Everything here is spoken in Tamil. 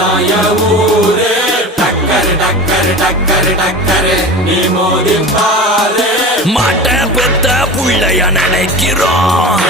நாய ஊரு டக்கர் டக்கர் டக்கர் டக்கர் நீ மோதி பாரு மாட்ட பெத்த புள்ளைய நினைக்கிறோம்